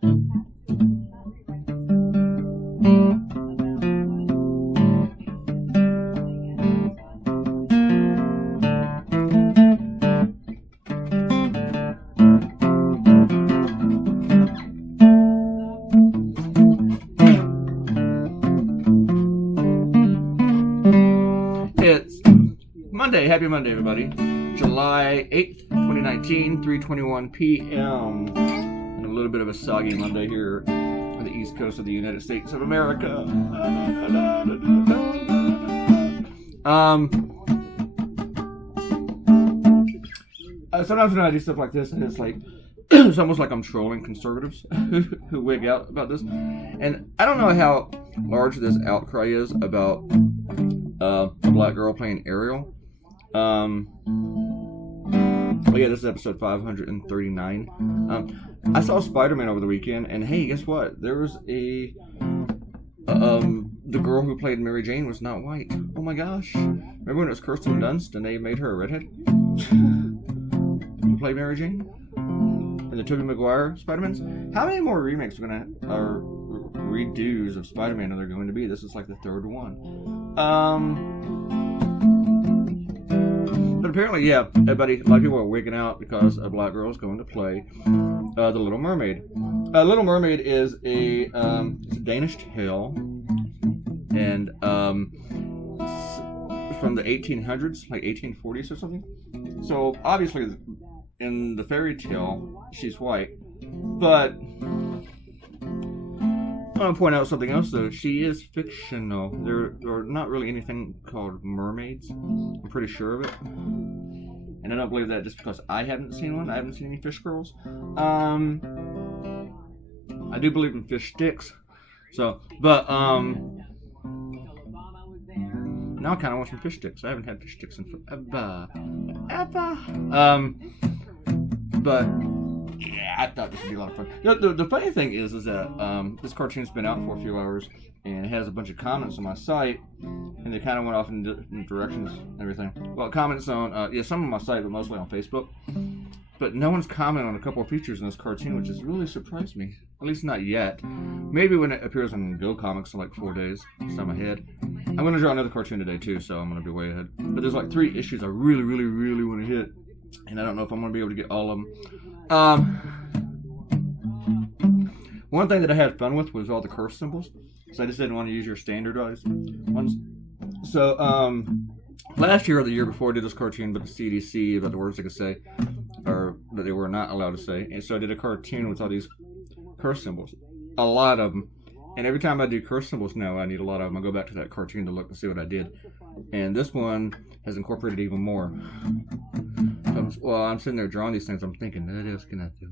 It's Monday. Happy Monday, everybody. July 8th, 2019, 3:21 p.m. And a little bit of a soggy Monday here on the East Coast of the United States of America. Sometimes when I do stuff like this, it's like it's almost like I'm trolling conservatives who wig out about this. And I don't know how large this outcry is about a black girl playing Ariel. But yeah, this is episode 539. I saw Spider-Man over the weekend, and hey, guess what? There was the girl who played Mary Jane was not white. Oh my gosh! Remember when it was Kirsten Dunst and they made her a redhead? Who played Mary Jane? And the Tobey Maguire Spider-Mans? How many more remakes or redos of Spider-Man are there going to be? This is like the third one. But apparently, yeah, a lot of people are wigging out because a black girl is going to play The Little Mermaid. Little Mermaid is it's a Danish tale, and from the 1800s, like 1840s or something. So obviously, in the fairy tale, she's white, but I want to point out something else, though. She is fictional. There are not really anything called mermaids. I'm pretty sure of it. And I don't believe that just because I haven't seen one. I haven't seen any fish girls. I do believe in fish sticks. So, but, now I kind of want some fish sticks. I haven't had fish sticks in forever. But yeah, I thought this would be a lot of fun. The funny thing is that this cartoon's been out for a few hours, and it has a bunch of comments on my site, and they kind of went off in different directions and everything. Well, comments on, some on my site, but mostly on Facebook. But no one's commented on a couple of features in this cartoon, which has really surprised me. At least not yet. Maybe when it appears on Go Comics in like 4 days, so I'm ahead. I'm going to draw another cartoon today, too, so I'm going to be way ahead. But there's like 3 issues I really, really, really want to hit, and I don't know if I'm going to be able to get all of them. One thing that I had fun with was all the curse symbols, so I just didn't want to use your standardized ones. So, last year or the year before I did this cartoon about the CDC, about the words they could say, or that they were not allowed to say, and so I did a cartoon with all these curse symbols, a lot of them, and every time I do curse symbols now, I need a lot of them. I go back to that cartoon to look and see what I did, and this one has incorporated even more. So I'm sitting there drawing these things, I'm thinking, what else can I do?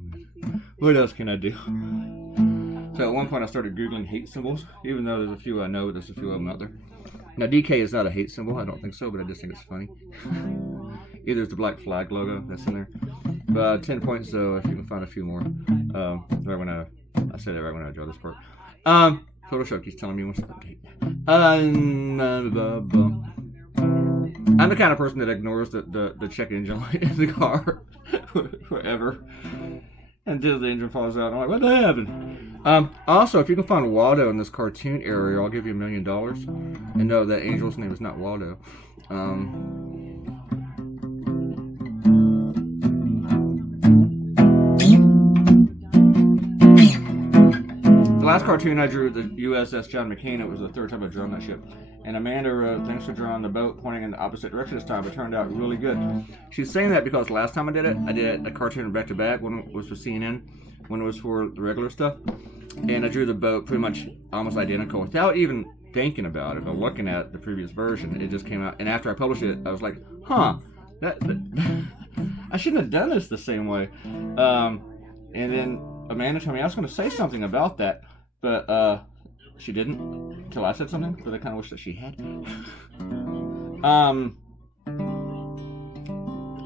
What else can I do? So at one point I started Googling hate symbols, even though there's a few I know, there's a few of them out there. Now DK is not a hate symbol, I don't think so, but I just think it's funny. Either it's the black flag logo that's in there. But 10 points though, if you can find a few more. Right when I say that right when I draw this part. Photoshop keeps telling me what's the date. I'm the kind of person that ignores the check engine light in the car forever until the engine falls out. I'm like, what happened? Also, if you can find Waldo in this cartoon area, I'll give you $1 million. And no, that angel's name is not Waldo. The last cartoon I drew, the USS John McCain, it was the 3rd time I drew on that ship. And Amanda wrote, thanks for drawing the boat pointing in the opposite direction this time. It turned out really good. She's saying that because last time I did a cartoon back to back. One was for CNN, one was for the regular stuff. And I drew the boat pretty much almost identical without even thinking about it, but looking at the previous version. It just came out. And after I published it, I was like, huh, that I shouldn't have done this the same way. And then Amanda told me I was going to say something about that, but she didn't until I said something, but I kind of wish that she had.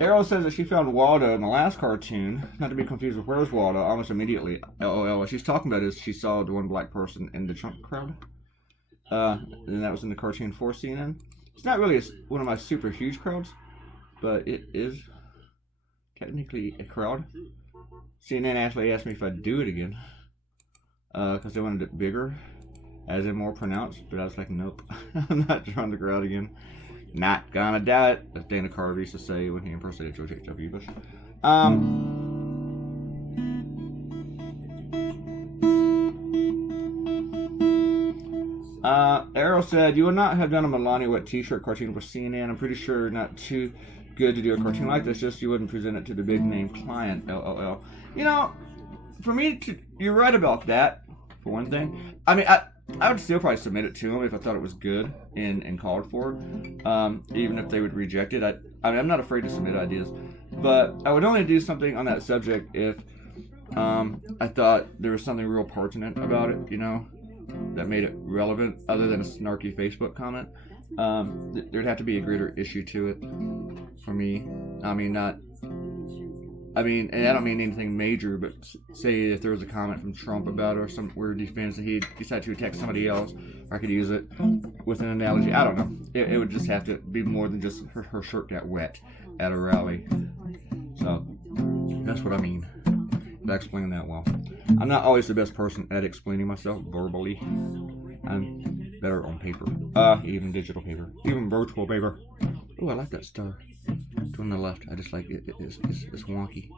Arrow says that she found Waldo in the last cartoon, not to be confused with Where's Waldo, almost immediately. LOL. What she's talking about is she saw the one black person in the Trump crowd. And that was in the cartoon for CNN. It's not really one of my super huge crowds, but it is technically a crowd. CNN actually asked me if I'd do it again. because they wanted it bigger, as in more pronounced. But I was like, nope, I'm not drawing the crowd again. Not gonna do it, as Dana Carvey used to say when he impersonated George H.W. Bush. Arrow said, you would not have done a Melania Wet t-shirt cartoon for CNN. I'm pretty sure not too good to do a cartoon like this, just you wouldn't present it to the big name client, LOL. You know, for me, you're right about that, for one thing. I mean, I would still probably submit it to them if I thought it was good and called for, even if they would reject it. I mean, I'm not afraid to submit ideas, but I would only do something on that subject if I thought there was something real pertinent about it, you know, that made it relevant, other than a snarky Facebook comment. There'd have to be a greater issue to it for me. I mean, and I don't mean anything major, but say if there was a comment from Trump about it or some weird defense and he decided to attack somebody else, I could use it with an analogy. I don't know. It would just have to be more than just her shirt got wet at a rally. So that's what I mean by explaining that well. I'm not always the best person at explaining myself verbally. I'm better on paper, even digital paper, even virtual paper. Oh, I like that star. To on the left, I just like it. It's wonky.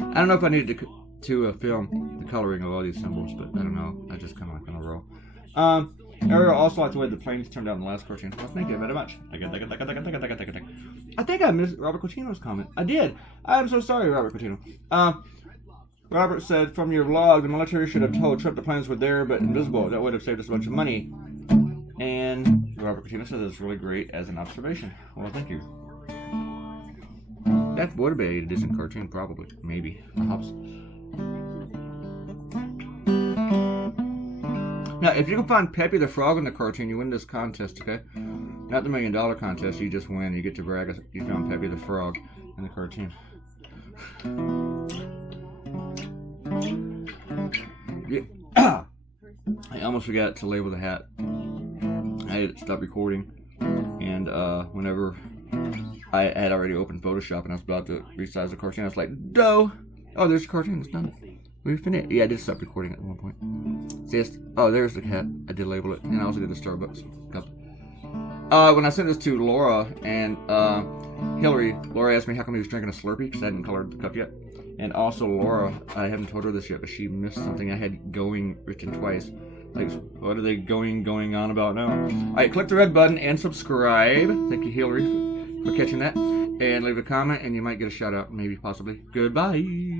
I don't know if I needed to film the coloring of all these symbols, but I don't know. I just kind of like on a roll. Ariel also liked the way the planes turned out in the last cartoon. Well, thank you very much. I think I missed Robert Coutinho's comment. I did. I'm so sorry, Robert Coutinho. Robert said, from your vlog, the military should have told Trump the planes were there but invisible. That would have saved us a bunch of money. And Robert Coutinho said that's really great as an observation. Well, thank you. That would have been a decent cartoon, probably. Maybe. Perhaps. Now, if you can find Pepe the Frog in the cartoon, you win this contest, okay? Not the $1 million contest, you just win. You get to brag you found Pepe the Frog in the cartoon. Yeah. I almost forgot to label the hat. I had to stop recording, and whenever I had already opened Photoshop and I was about to resize the cartoon, I was like, "Doh! Oh, there's the cartoon. It's done. We finished." Yeah, I did stop recording at one point. See, oh, there's the hat. I did label it, and I also did the Starbucks cup. When I sent this to Laura and Hillary, Laura asked me how come he was drinking a Slurpee because I hadn't colored the cup yet. And also Laura, I haven't told her this yet, but she missed something I had going written twice. Like, what are they going on about now? Alright, click the red button and subscribe. Thank you, Hillary, for catching that. And leave a comment, and you might get a shout out, maybe, possibly. Goodbye.